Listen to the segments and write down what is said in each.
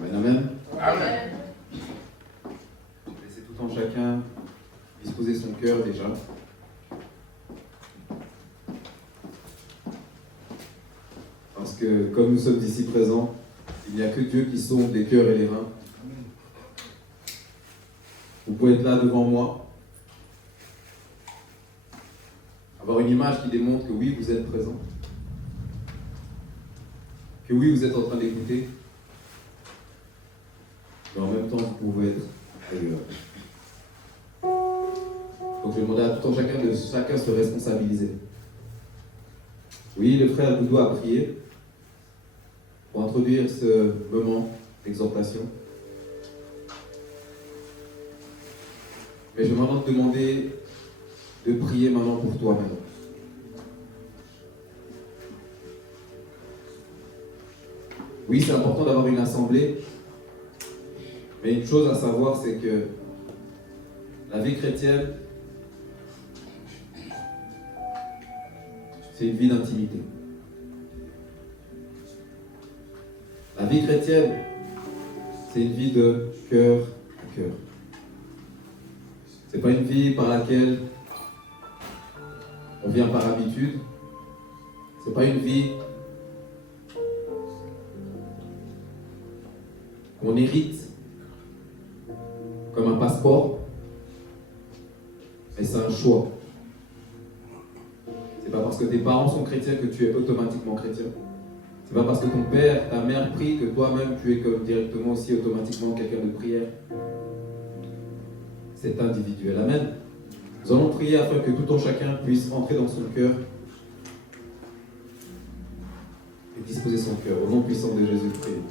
Amen, amen. Amen. Laissez tout en chacun disposer son cœur déjà. Parce que comme nous sommes ici présents, il n'y a que Dieu qui sonde les cœurs et les reins. Vous pouvez être là devant moi, avoir une image qui démontre que oui, vous êtes présent, que oui, vous êtes en train d'écouter, mais en même temps, vous pouvez être ailleurs. Donc je vais demander à tout un chacun de chacun se responsabiliser. Oui, le frère Boudou a prié pour introduire ce moment d'exhortation. Mais je vais maintenant te demander de prier maintenant pour toi maintenant. Oui, c'est important d'avoir une assemblée, mais une chose à savoir, c'est que la vie chrétienne, c'est une vie d'intimité. La vie chrétienne, c'est une vie de cœur à cœur. C'est pas une vie par laquelle on vient par habitude. C'est pas une vie qu'on hérite comme un passeport, mais c'est un choix. C'est pas parce que tes parents sont chrétiens que tu es automatiquement chrétien. C'est pas parce que ton père, ta mère prie que toi-même tu es comme directement aussi automatiquement quelqu'un de prière. C'est individuel. Amen. Nous allons prier afin que tout un chacun puisse entrer dans son cœur et disposer son cœur. Au nom puissant de Jésus-Christ.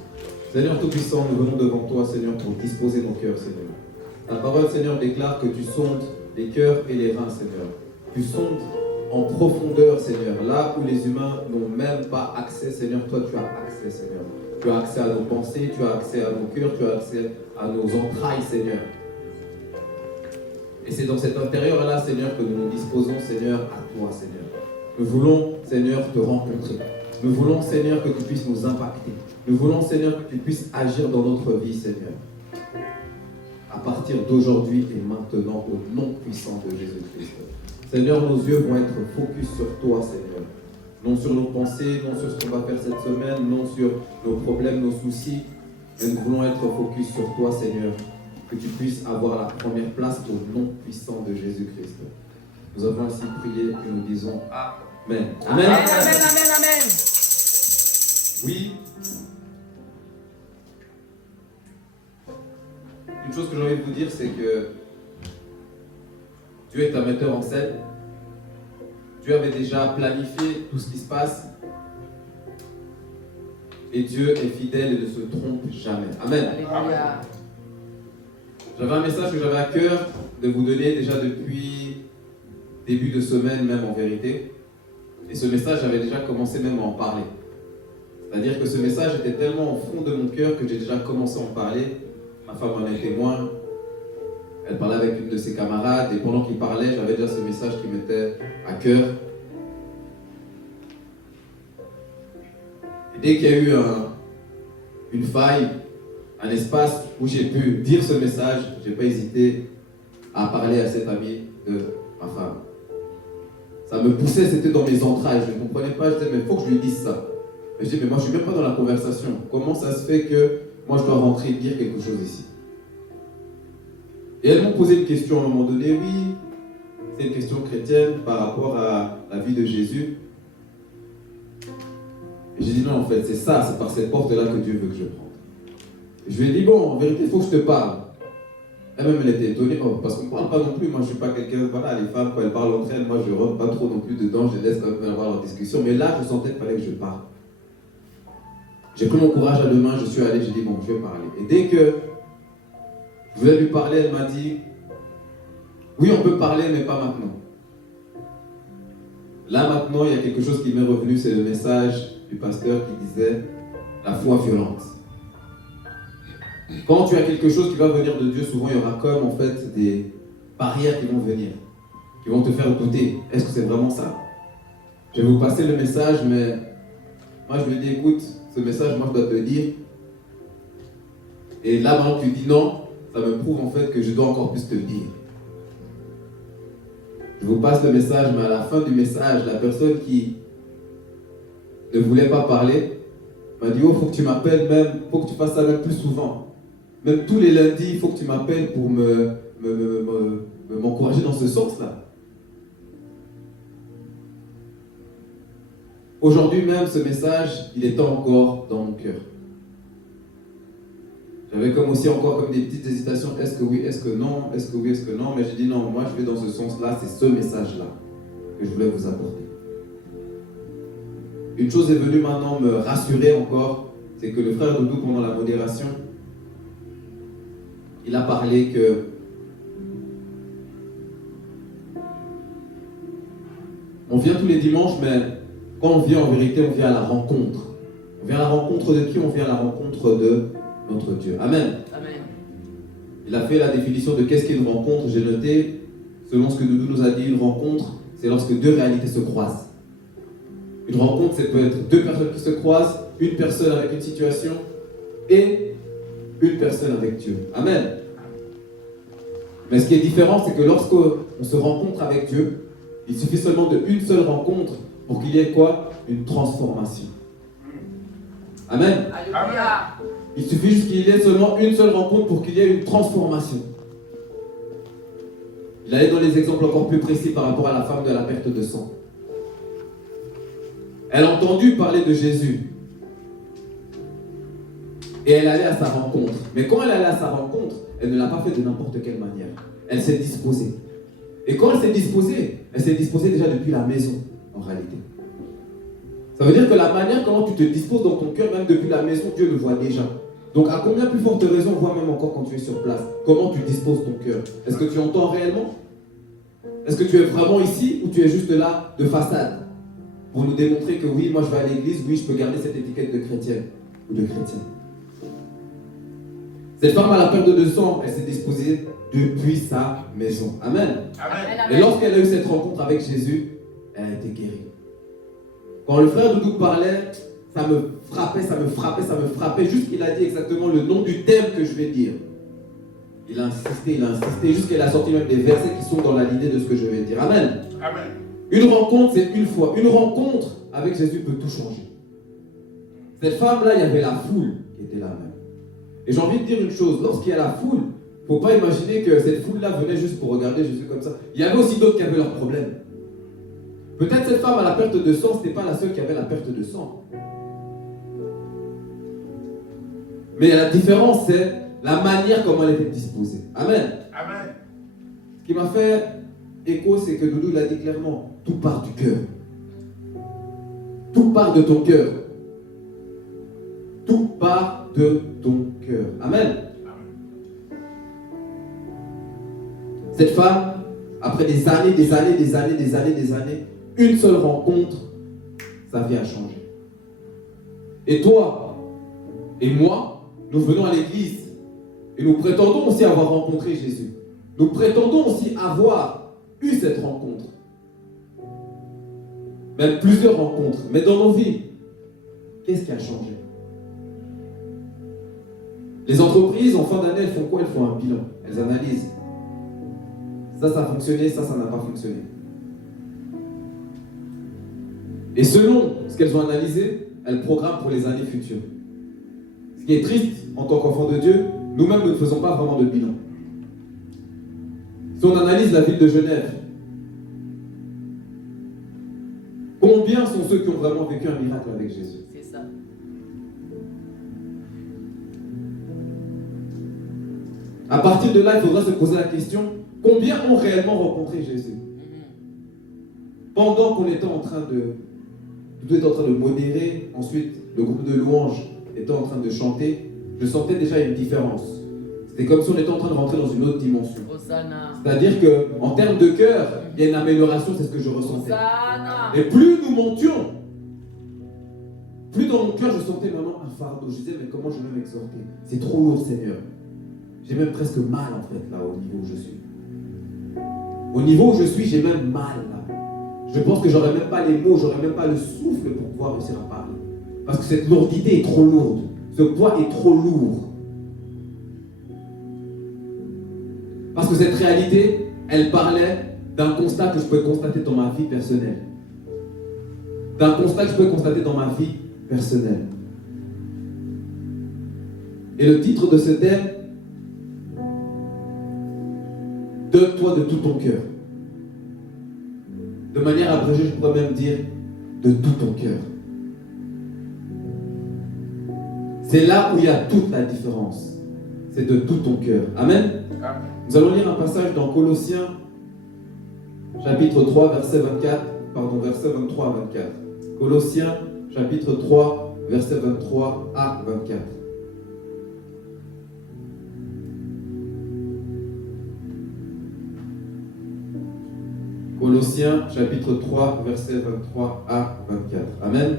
Seigneur Tout-Puissant, nous venons devant toi, Seigneur, pour disposer nos cœurs, Seigneur. Ta parole, Seigneur, déclare que tu sondes les cœurs et les reins, Seigneur. Tu sondes en profondeur, Seigneur, là où les humains n'ont même pas accès, Seigneur, toi tu as accès, Seigneur. Tu as accès à nos pensées, tu as accès à nos cœurs, tu as accès à nos entrailles, Seigneur. Et c'est dans cet intérieur-là, Seigneur, que nous nous disposons, Seigneur, à toi, Seigneur. Nous voulons, Seigneur, te rencontrer. Nous voulons, Seigneur, que tu puisses nous impacter. Nous voulons, Seigneur, que tu puisses agir dans notre vie, Seigneur. À partir d'aujourd'hui et maintenant, au nom puissant de Jésus-Christ. Seigneur, nos yeux vont être focus sur toi, Seigneur. Non sur nos pensées, non sur ce qu'on va faire cette semaine, non sur nos problèmes, nos soucis. Mais nous voulons être focus sur toi, Seigneur. Que tu puisses avoir la première place au nom puissant de Jésus-Christ. Nous avons ainsi prié et nous disons Amen. Amen, amen, amen, amen. Oui. Une chose que j'ai envie de vous dire, c'est que Dieu est un metteur en scène. Dieu avait déjà planifié tout ce qui se passe. Et Dieu est fidèle et ne se trompe jamais. Amen. Alléluia. J'avais un message que j'avais à cœur de vous donner déjà depuis début de semaine même en vérité. Et ce message, j'avais déjà commencé même à en parler. C'est-à-dire que ce message était tellement au fond de mon cœur que j'ai déjà commencé à en parler. Ma femme en est témoin. Elle parlait avec une de ses camarades et pendant qu'il parlait, j'avais déjà ce message qui m'était à cœur. Et dès qu'il y a eu une faille, un espace où j'ai pu dire ce message, je n'ai pas hésité à parler à cette amie de ma femme. Ça me poussait, c'était dans mes entrailles, je ne comprenais pas, je disais mais il faut que je lui dise ça. Mais je dis mais moi je ne suis même pas dans la conversation. Comment ça se fait que moi je dois rentrer et dire quelque chose ici? Et elles m'ont posé une question à un moment donné, oui, c'est une question chrétienne par rapport à la vie de Jésus. Et j'ai dit non, en fait, c'est ça, c'est par cette porte-là que Dieu veut que je rentre. Et je lui ai dit, bon, en vérité, il faut que je te parle. Elle-même, elle était étonnée, parce qu'on ne parle pas non plus. Moi, je ne suis pas quelqu'un, voilà, les femmes, quand elles parlent entre elles, moi, je ne rentre pas trop non plus dedans, je les laisse quand même avoir leur discussion. Mais là, je sentais qu'il fallait que je parle. J'ai pris mon courage à deux mains, je suis allé, j'ai dit, bon, je vais parler. Et dès que je voulais lui parler, elle m'a dit, oui, on peut parler, mais pas maintenant. Là, maintenant, il y a quelque chose qui m'est revenu, c'est le message du pasteur qui disait, la foi violente. Quand tu as quelque chose qui va venir de Dieu, souvent, il y aura comme, en fait, des barrières qui vont venir, qui vont te faire douter. Est-ce que c'est vraiment ça? Je vais vous passer le message, mais moi, je lui ai dit, écoute, ce message, moi, je dois te le dire. Et là, maintenant, tu dis non, ça me prouve en fait que je dois encore plus te le dire. Je vous passe le message, mais à la fin du message, la personne qui ne voulait pas parler m'a dit, oh, il faut que tu m'appelles même, il faut que tu fasses ça même plus souvent. Même tous les lundis, il faut que tu m'appelles pour m'encourager dans ce sens-là. Aujourd'hui même, ce message, il est encore dans mon cœur. J'avais comme aussi encore comme des petites hésitations, est-ce que oui, est-ce que non, est-ce que oui, est-ce que non, mais j'ai dit non, moi je vais dans ce sens-là, c'est ce message-là que je voulais vous apporter. Une chose est venue maintenant me rassurer encore, c'est que le frère Doudou, pendant la modération, il a parlé que on vient tous les dimanches, mais quand on vient en vérité, on vient à la rencontre. On vient à la rencontre de qui? On vient à la rencontre de notre Dieu. Amen. Amen. Il a fait la définition de qu'est-ce qu'est une rencontre. J'ai noté, selon ce que Doudou nous a dit, une rencontre, c'est lorsque deux réalités se croisent. Une rencontre, ça peut être deux personnes qui se croisent, une personne avec une situation et une personne avec Dieu. Amen. Mais ce qui est différent, c'est que lorsqu'on se rencontre avec Dieu, il suffit seulement d'une seule rencontre pour qu'il y ait quoi? Une transformation. Amen. Alléluia. Il suffit juste qu'il y ait seulement une seule rencontre pour qu'il y ait une transformation. Il allait dans les exemples encore plus précis par rapport à la femme de la perte de sang. Elle a entendu parler de Jésus. Et elle allait à sa rencontre. Mais quand elle allait à sa rencontre, elle ne l'a pas fait de n'importe quelle manière. Elle s'est disposée. Et quand elle s'est disposée déjà depuis la maison, en réalité. Ça veut dire que la manière comment tu te disposes dans ton cœur, même depuis la maison, Dieu le voit déjà. Donc à combien plus forte raison, voit même encore quand tu es sur place, comment tu disposes ton cœur? Est-ce que tu entends réellement? Est-ce que tu es vraiment ici ou tu es juste là de façade? Pour nous démontrer que oui, moi je vais à l'église, oui, je peux garder cette étiquette de chrétienne ou de chrétien. Cette femme à la perte de sang, elle s'est disposée depuis sa maison. Amen. Amen. Et lorsqu'elle a eu cette rencontre avec Jésus, elle a été guérie. Quand le frère Doudou parlait, ça me frappait, jusqu'il a dit exactement le nom du thème que je vais dire. Il a insisté, jusqu'il a sorti même des versets qui sont dans la lignée de ce que je vais dire. Amen. Amen. Une rencontre, c'est une fois. Une rencontre avec Jésus peut tout changer. Cette femme-là, il y avait la foule qui était là même. Et j'ai envie de dire une chose, lorsqu'il y a la foule, il ne faut pas imaginer que cette foule-là venait juste pour regarder Jésus comme ça. Il y avait aussi d'autres qui avaient leurs problèmes. Peut-être cette femme à la perte de sang, ce n'était pas la seule qui avait la perte de sang. Mais la différence, c'est la manière comment elle était disposée. Amen. Amen. Ce qui m'a fait écho, c'est que Doudou l'a dit clairement, tout part du cœur. Tout part de ton cœur. Tout part de ton cœur. Amen. Cette femme, après des années, une seule rencontre, sa vie a changé. Et toi et moi, nous venons à l'église et nous prétendons aussi avoir rencontré Jésus. Nous prétendons aussi avoir eu cette rencontre. Même plusieurs rencontres. Mais dans nos vies, qu'est-ce qui a changé? Les entreprises, en fin d'année, elles font quoi? Elles font un bilan. Elles analysent. Ça a fonctionné, ça n'a pas fonctionné. Et selon ce qu'elles ont analysé, elles programment pour les années futures. Ce qui est triste, en tant qu'enfants de Dieu, nous-mêmes, nous ne faisons pas vraiment de bilan. Si on analyse la ville de Genève, combien sont ceux qui ont vraiment vécu un miracle avec Jésus? C'est ça. À partir de là, il faudra se poser la question, combien ont réellement rencontré Jésus? Pendant qu'on était en train de modérer, ensuite le groupe de louanges était en train de chanter, je sentais déjà une différence. C'était comme si on était en train de rentrer dans une autre dimension. Hosanna. C'est-à-dire qu'en termes de cœur, il y a une amélioration, c'est ce que je ressentais. Hosanna. Et plus nous montions, plus dans mon cœur je sentais maintenant un fardeau. Je disais, mais comment je vais m'exhorter? C'est trop lourd, Seigneur. J'ai même presque mal en fait là au niveau où je suis. Au niveau où je suis, j'ai même mal là. Je pense que j'aurais même pas les mots, j'aurais même pas le souffle pour pouvoir réussir à parler. Parce que cette lourdité est trop lourde. Ce poids est trop lourd. Parce que cette réalité, elle parlait d'un constat que je pouvais constater dans ma vie personnelle. D'un constat que je pouvais constater dans ma vie personnelle. Et le titre de ce thème, donne-toi de tout ton cœur. De manière abrégée, je pourrais même dire de tout ton cœur. C'est là où il y a toute la différence. C'est de tout ton cœur. Amen. Amen. Nous allons lire un passage dans Colossiens, chapitre 3, verset 23 à 24. Colossiens, chapitre 3, verset 23 à 24. Colossiens, chapitre 3, verset 23 à 24. Amen.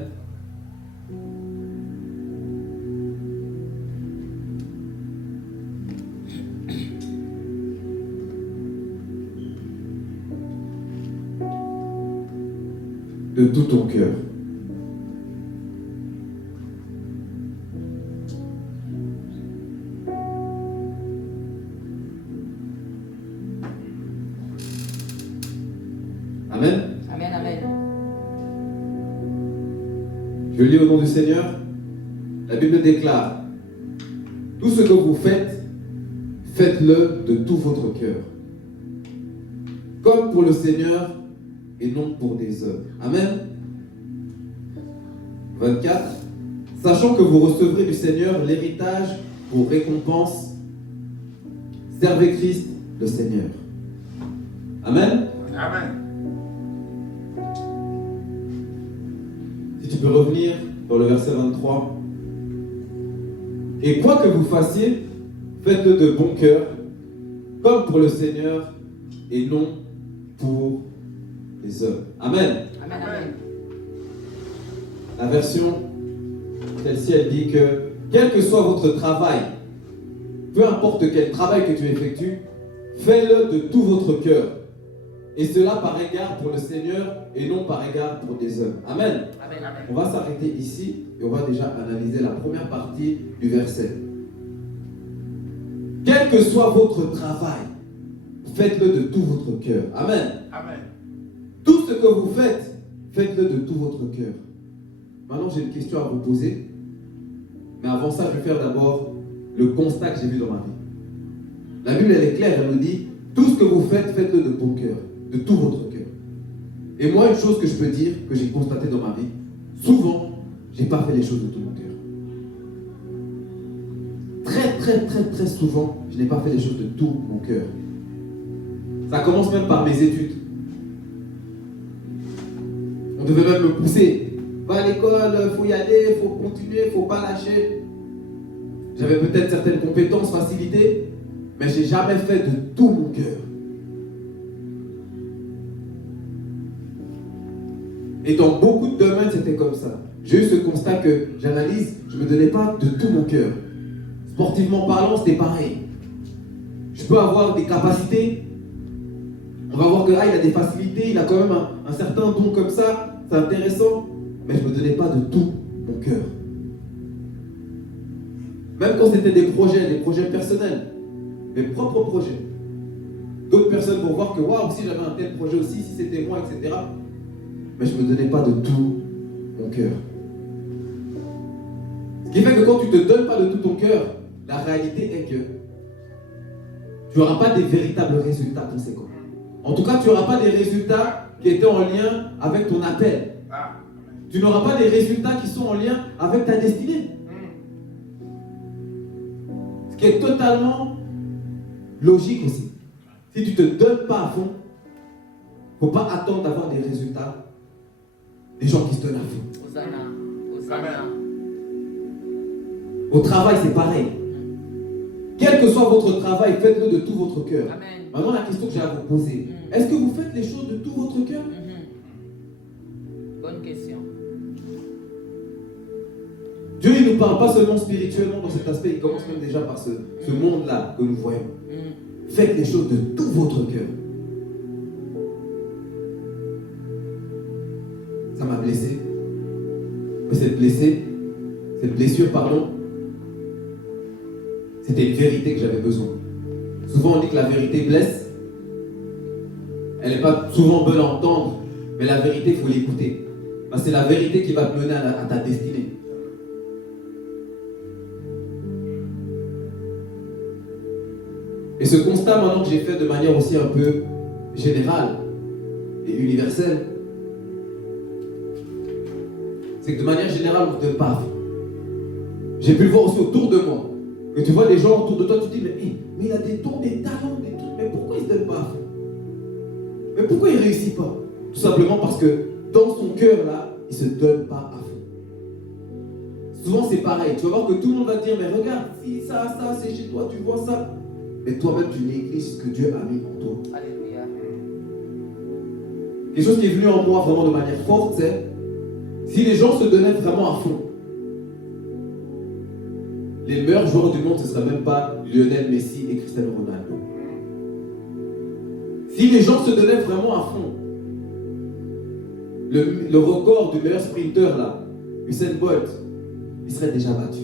De tout ton cœur. Amen. Amen, amen. Je lis au nom du Seigneur. La Bible déclare: tout ce que vous faites, faites-le de tout votre cœur, comme pour le Seigneur et non pour des hommes. Amen. 24. Sachant que vous recevrez du Seigneur l'héritage pour récompense, servez Christ le Seigneur. Amen. Amen. Si tu peux revenir dans le verset 23. Et quoi que vous fassiez, faites-le de bon cœur, comme pour le Seigneur et non pour les hommes. Amen. Amen, amen. La version, celle-ci, elle dit que quel que soit votre travail, peu importe quel travail que tu effectues, fais-le de tout votre cœur. Et cela par égard pour le Seigneur et non par égard pour des hommes. Amen. Amen, amen. On va s'arrêter ici et on va déjà analyser la première partie du verset. Quel que soit votre travail, faites-le de tout votre cœur. Amen. Amen. Tout ce que vous faites, faites-le de tout votre cœur. Maintenant, j'ai une question à vous poser. Mais avant ça, je vais faire d'abord le constat que j'ai vu dans ma vie. La Bible, elle est claire, elle nous dit, tout ce que vous faites, faites-le de bon cœur, de tout votre cœur. Et moi, une chose que je peux dire, que j'ai constaté dans ma vie, souvent, je n'ai pas fait les choses de tout mon cœur. Très souvent, je n'ai pas fait les choses de tout mon cœur. Ça commence même par mes études. On devait même me pousser. Va à l'école, il faut y aller, il faut continuer, il ne faut pas lâcher. J'avais peut-être certaines compétences, facilités, mais je n'ai jamais fait de tout mon cœur. Et dans beaucoup de domaines, c'était comme ça. J'ai eu ce constat que j'analyse, je ne me donnais pas de tout mon cœur. Sportivement parlant, c'était pareil. Je peux avoir des capacités. On va voir que il a des facilités, il a quand même un certain don comme ça, c'est intéressant. Mais je ne me donnais pas de tout mon cœur. Même quand c'était des projets personnels, mes propres projets. D'autres personnes vont voir que waouh, si j'avais un tel projet aussi, si c'était moi, etc. Mais je ne me donnais pas de tout mon cœur. Ce qui fait que quand tu ne te donnes pas de tout ton cœur, la réalité est que tu n'auras pas des véritables résultats conséquents. En tout cas, tu n'auras pas des résultats qui étaient en lien avec ton appel. Tu n'auras pas des résultats qui sont en lien avec ta destinée. Ce qui est totalement logique aussi. Si tu ne te donnes pas à fond, il ne faut pas attendre d'avoir des résultats des gens qui se donnent à fond. Hosanna. Hosanna. Au travail, c'est pareil. Quel que soit votre travail, faites-le de tout votre cœur. Amen. Maintenant, la question que j'ai à vous poser, est-ce que vous faites les choses de tout votre cœur? Bonne question. Dieu, il ne nous parle pas seulement spirituellement dans cet aspect, il commence même déjà par ce monde-là que nous voyons. Faites les choses de tout votre cœur. Ça m'a blessé. Mais cette blessure, c'était une vérité que j'avais besoin. Souvent on dit que la vérité blesse. Elle n'est pas souvent bonne à entendre, mais la vérité, il faut l'écouter. Parce que c'est la vérité qui va te mener à ta destinée. Et ce constat maintenant que j'ai fait de manière aussi un peu générale et universelle, c'est que de manière générale, on ne donne pas à fond. J'ai pu le voir aussi autour de moi. Que tu vois des gens autour de toi, tu te dis, mais il a des dons, des talents, des trucs, mais pourquoi il ne se donne pas à fond? Mais pourquoi il ne réussit pas? Tout simplement parce que dans son cœur, là, il ne se donne pas à fond. Souvent, c'est pareil. Tu vas voir que tout le monde va te dire, mais regarde, si ça, c'est chez toi, tu vois ça. Mais toi-même, tu négliges ce que Dieu a mis en toi. Alléluia. Quelque chose qui est venu en moi vraiment de manière forte, c'est si les gens se donnaient vraiment à fond, les meilleurs joueurs du monde, ce ne serait même pas Lionel Messi et Cristiano Ronaldo. Si les gens se donnaient vraiment à fond, le record du meilleur sprinter là, Usain Bolt, il serait déjà battu.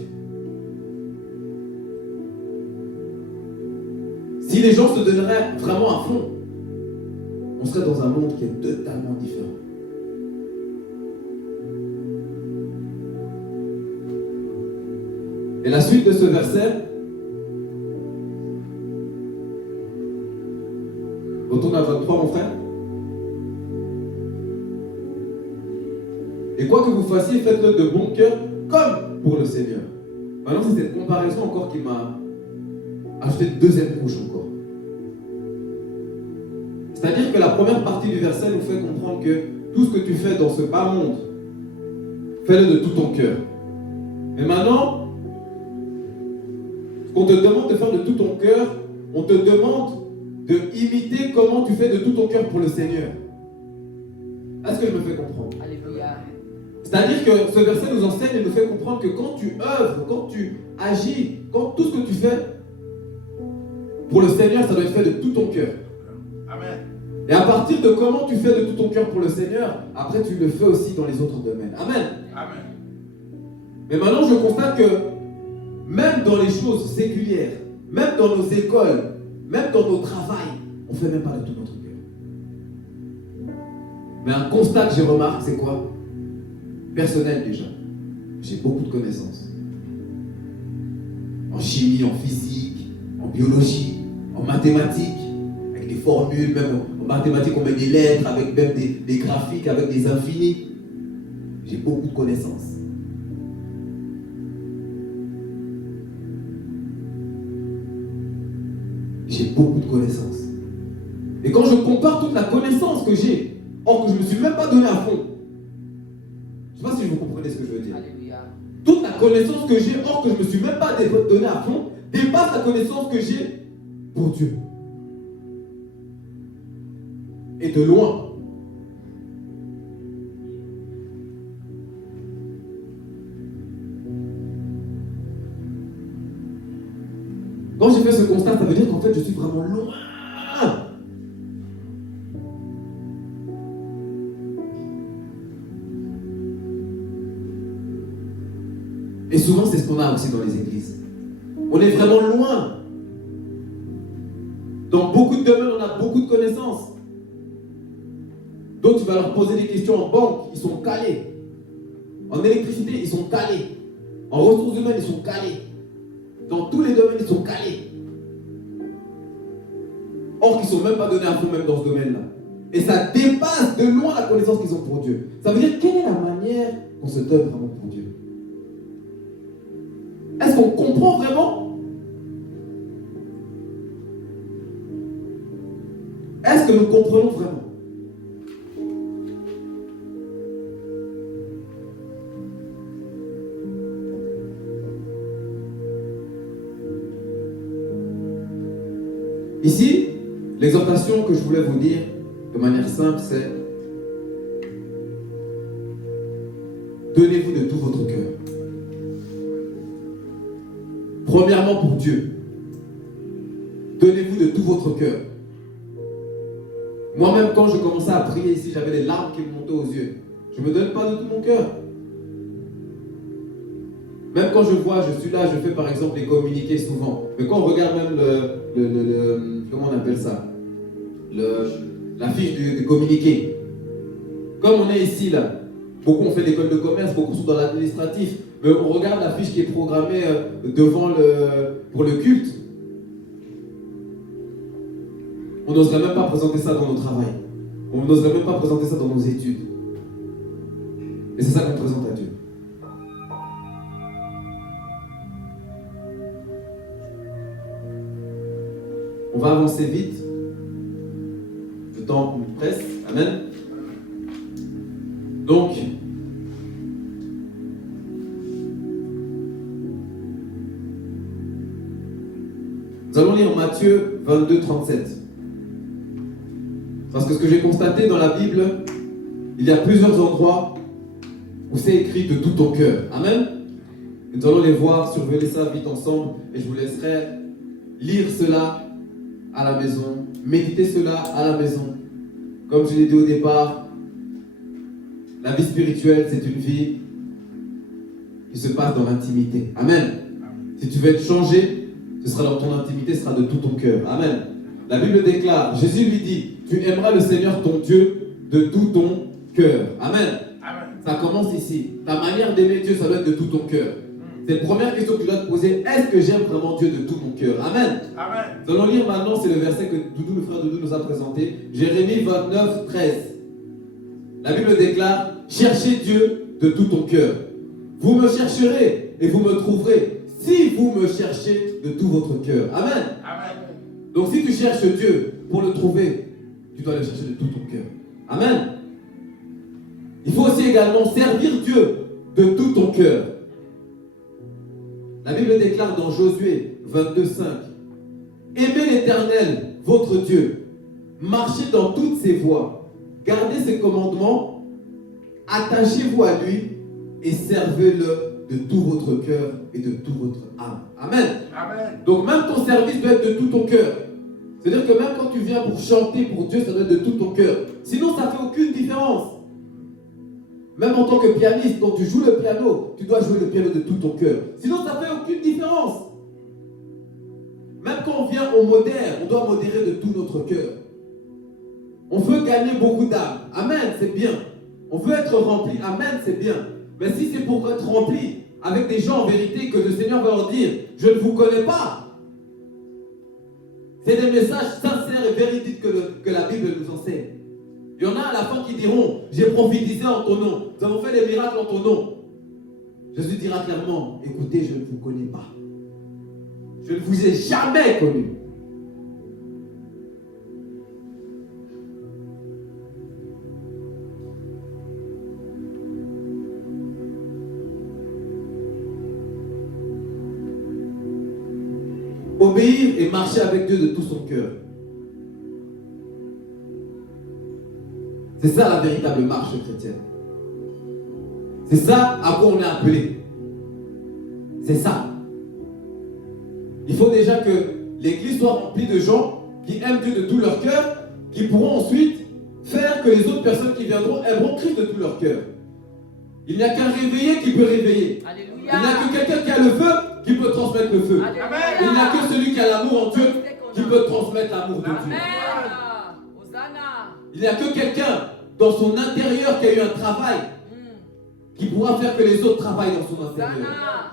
Si les gens se donneraient vraiment à fond, on serait dans un monde qui est totalement différent. Et la suite de ce verset, retourne à 23, mon frère. Et quoi que vous fassiez, faites-le de bon cœur, comme pour le Seigneur. Maintenant, c'est cette comparaison encore qui m'a ajouté une deuxième couche encore. C'est-à-dire que la première partie du verset nous fait comprendre que tout ce que tu fais dans ce bas monde, fais-le de tout ton cœur. Mais maintenant, ce qu'on te demande de faire de tout ton cœur, on te demande de imiter comment tu fais de tout ton cœur pour le Seigneur. Est-ce que je me fais comprendre? Alléluia. C'est-à-dire que ce verset nous enseigne et nous fait comprendre que quand tu œuvres, quand tu agis, quand tout ce que tu fais pour le Seigneur, ça doit être fait de tout ton cœur. Amen. Et à partir de comment tu fais de tout ton cœur pour le Seigneur, après tu le fais aussi dans les autres domaines. Amen. Amen. Mais maintenant, je constate que même dans les choses séculières, même dans nos écoles, même dans nos travails, on ne fait même pas de tout notre cœur. Mais un constat que j'ai remarqué, c'est quoi? Personnel déjà. J'ai beaucoup de connaissances. En chimie, en physique, en biologie, en mathématiques, avec des formules, même en mathématiques, on met des lettres, avec même des graphiques, avec des infinis. J'ai beaucoup de connaissances. J'ai beaucoup de connaissances. Et quand je compare toute la connaissance que j'ai, or que je ne me suis même pas donné à fond, je ne sais pas si vous comprenez ce que je veux dire. Alléluia. Toute la connaissance que j'ai, or que je ne me suis même pas donné à fond, dépasse la connaissance que j'ai pour Dieu. Et de loin. Quand j'ai fait ce constat, ça veut dire qu'en fait, je suis vraiment loin. Et souvent, c'est ce qu'on a aussi dans les églises. On est vraiment loin. Dans beaucoup de domaines, on a beaucoup de connaissances. D'autres, tu vas leur poser des questions en banque, ils sont calés. En électricité, ils sont calés. En ressources humaines, ils sont calés. Dans tous les domaines, ils sont calés. Or, qu'ils ne sont même pas donnés à fond même dans ce domaine-là. Et ça dépasse de loin la connaissance qu'ils ont pour Dieu. Ça veut dire, quelle est la manière qu'on se donne vraiment pour Dieu? Est-ce qu'on comprend vraiment? Est-ce que nous comprenons vraiment? Ici, l'exhortation que je voulais vous dire de manière simple, c'est donnez-vous de tout votre cœur. Premièrement pour Dieu. Donnez-vous de tout votre cœur. Moi-même, quand je commençais à prier ici, j'avais des larmes qui me montaient aux yeux. Je ne me donne pas de tout mon cœur. Même quand je vois, je suis là, je fais par exemple les communiqués souvent. Mais quand on regarde même comment on appelle ça, la fiche du communiqué. Comme on est ici là, beaucoup ont fait l'école de commerce, beaucoup sont dans l'administratif. Mais on regarde la fiche qui est programmée pour le culte. On n'oserait même pas présenter ça dans nos travail. On n'oserait même pas présenter ça dans nos études. Et c'est ça qu'on présente à Dieu. On va avancer vite. Le temps nous presse. Amen. Donc, nous allons lire Matthieu 22, 37. Parce que ce que j'ai constaté dans la Bible, il y a plusieurs endroits où c'est écrit de tout ton cœur. Amen. Nous allons les voir, surveiller ça vite ensemble, et je vous laisserai lire cela à la maison, méditer cela à la maison. Comme je l'ai dit au départ, la vie spirituelle, c'est une vie qui se passe dans l'intimité. Amen. Si tu veux être changé, ce sera dans ton intimité, ce sera de tout ton cœur. Amen. La Bible déclare, Jésus lui dit, tu aimeras le Seigneur ton Dieu de tout ton cœur. Amen. Amen. Ça commence ici. Ta manière d'aimer Dieu, ça doit être de tout ton cœur. C'est la première question que tu dois te poser. Est-ce que j'aime vraiment Dieu de tout mon cœur? Amen. Amen. Nous allons lire maintenant, c'est le verset que Doudou, le frère Doudou nous a présenté. Jérémie 29, 13. La Bible déclare, cherchez Dieu de tout ton cœur. Vous me chercherez et vous me trouverez si vous me cherchez de tout votre cœur. Amen. Amen. Donc si tu cherches Dieu pour le trouver, tu dois le chercher de tout ton cœur. Amen. Il faut aussi également servir Dieu de tout ton cœur. La Bible déclare dans Josué 22, 5. Aimez l'Éternel, votre Dieu. Marchez dans toutes ses voies. Gardez ses commandements. Attachez-vous à lui et servez-le de tout votre cœur et de toute votre âme. Amen. Amen. Donc même ton service doit être de tout ton cœur. C'est-à-dire que même quand tu viens pour chanter pour Dieu, ça doit être de tout ton cœur. Sinon, ça ne fait aucune différence. Même en tant que pianiste, quand tu joues le piano, tu dois jouer le piano de tout ton cœur. Sinon, ça ne fait aucune différence. Même quand on vient, on modère, on doit modérer de tout notre cœur. On veut gagner beaucoup d'âmes. Amen, c'est bien. On veut être rempli. Amen, c'est bien. Mais si c'est pour être rempli avec des gens en vérité que le Seigneur va leur dire, je ne vous connais pas. C'est des messages sincères et véridiques que la Bible nous enseigne. Il y en a à la fin qui diront, j'ai prophétisé en ton nom. Nous avons fait des miracles en ton nom. Jésus dira clairement, écoutez, je ne vous connais pas. Je ne vous ai jamais connu. Obéir et marcher avec Dieu de tout son cœur. C'est ça la véritable marche chrétienne. C'est ça à quoi on est appelé. C'est ça. Il faut déjà que l'église soit remplie de gens qui aiment Dieu de tout leur cœur, qui pourront ensuite faire que les autres personnes qui viendront aimeront Christ de tout leur cœur. Il n'y a qu'un réveillé qui peut réveiller. Alléluia. Il n'y a que quelqu'un qui a le feu qui peut transmettre le feu. Alléluia. Il n'y a que celui qui a l'amour en Dieu qui peut transmettre l'amour de Dieu. Amen. Hosanna. Il n'y a que quelqu'un dans son intérieur qui a eu un travail qui pourra faire que les autres travaillent dans son intérieur. Hosanna.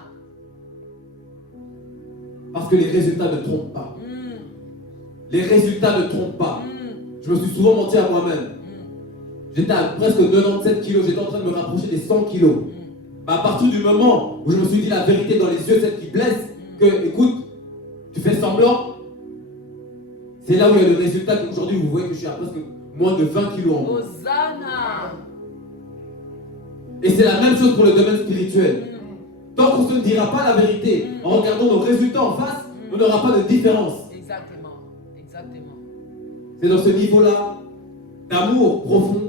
Parce que les résultats ne trompent pas. Les résultats ne trompent pas. Je me suis souvent menti à moi-même. J'étais à presque 97 kilos, j'étais en train de me rapprocher des 100 kilos. À partir du moment où je me suis dit la vérité dans les yeux, celle qui blesse, que écoute, tu fais semblant, c'est là où il y a le résultat qu'aujourd'hui vous voyez que je suis à presque moins de 20 kilos en moins. Hosanna. Et c'est la même chose pour le domaine spirituel. Tant qu'on ne se dira pas la vérité, en regardant nos résultats en face, on n'aura pas de différence. Exactement. Exactement. C'est dans ce niveau-là d'amour profond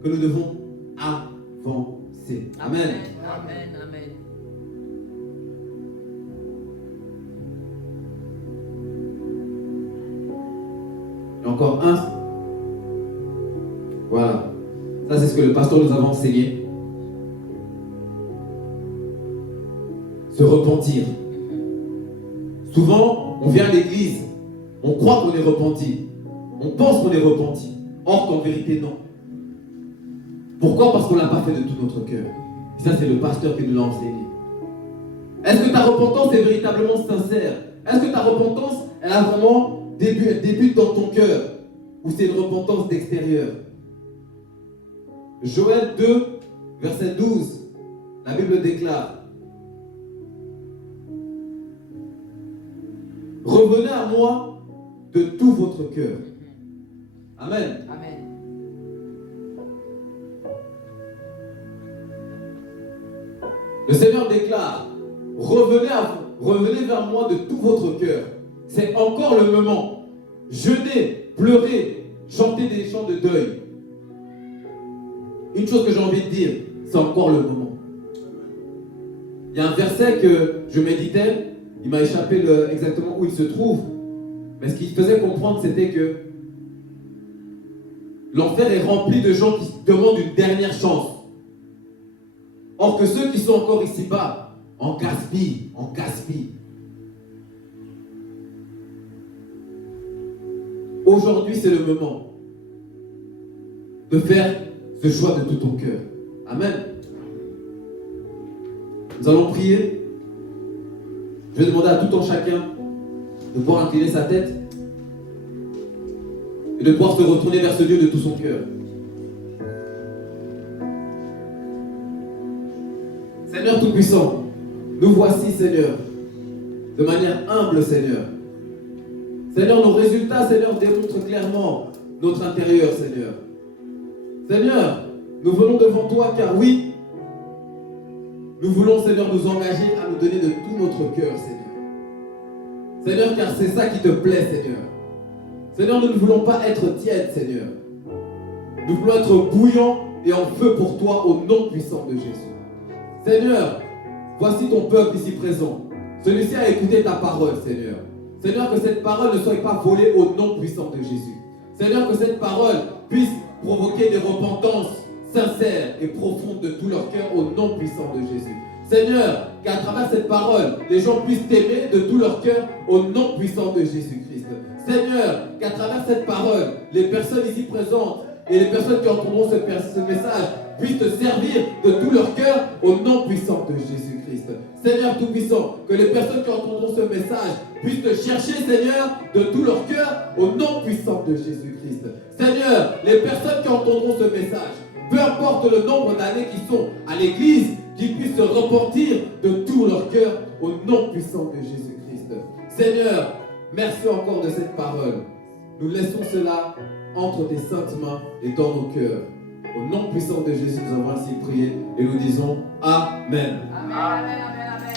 que nous devons avancer. Amen. Amen. Amen. Et encore un. Voilà. Ça, c'est ce que le pasteur nous a enseigné. repentir. Souvent, on vient à l'église, on croit qu'on est repenti, on pense qu'on est repenti, or qu'en vérité, non. Pourquoi? Parce qu'on ne l'a pas fait de tout notre cœur. Et ça, c'est le pasteur qui nous l'a enseigné. Est-ce que ta repentance est véritablement sincère? Est-ce que ta repentance, elle a vraiment débute dans ton cœur? Ou c'est une repentance d'extérieur? Joël 2, verset 12, la Bible déclare: revenez à moi de tout votre cœur. Amen. Amen. Le Seigneur déclare: revenez vers moi de tout votre cœur. C'est encore le moment. Jeûnez, pleurez, chantez des chants de deuil. Une chose que j'ai envie de dire, c'est encore le moment. Il y a un verset que je méditais, il m'a échappé exactement où il se trouve, mais ce qu'il faisait comprendre, c'était que l'enfer est rempli de gens qui demandent une dernière chance. Or que ceux qui sont encore ici-bas en gaspillent, en gaspillent. Aujourd'hui, c'est le moment de faire ce choix de tout ton cœur. Amen. Nous allons prier. Je vais demander à tout un chacun de pouvoir incliner sa tête et de pouvoir se retourner vers ce Dieu de tout son cœur. Seigneur Tout-Puissant, nous voici, Seigneur, de manière humble, Seigneur. Seigneur, nos résultats, Seigneur, démontrent clairement notre intérieur, Seigneur. Seigneur, nous venons devant toi car oui, nous voulons, Seigneur, nous engager à nous donner de tout notre cœur, Seigneur. Seigneur, car c'est ça qui te plaît, Seigneur. Seigneur, nous ne voulons pas être tièdes, Seigneur. Nous voulons être bouillants et en feu pour toi au nom puissant de Jésus. Seigneur, voici ton peuple ici présent. Celui-ci a écouté ta parole, Seigneur. Seigneur, que cette parole ne soit pas volée au nom puissant de Jésus. Seigneur, que cette parole puisse provoquer des repentances sincères et profondes de tout leur cœur au nom puissant de Jésus. Seigneur, qu'à travers cette parole, les gens puissent t'aimer de tout leur cœur au nom puissant de Jésus-Christ. Seigneur, qu'à travers cette parole, les personnes ici présentes et les personnes qui entendront ce message puissent te servir de tout leur cœur au nom puissant de Jésus-Christ. Seigneur Tout-Puissant, que les personnes qui entendront ce message puissent te chercher, Seigneur, de tout leur cœur au nom puissant de Jésus-Christ. Seigneur, les personnes qui entendront ce message, peu importe le nombre d'années qui sont à l'église, qu'ils puissent se repentir de tout leur cœur au nom puissant de Jésus-Christ. Seigneur, merci encore de cette parole. Nous laissons cela entre tes saintes mains et dans nos cœurs. Au nom puissant de Jésus, nous avons ainsi prié et nous disons Amen. Amen, amen, amen, amen.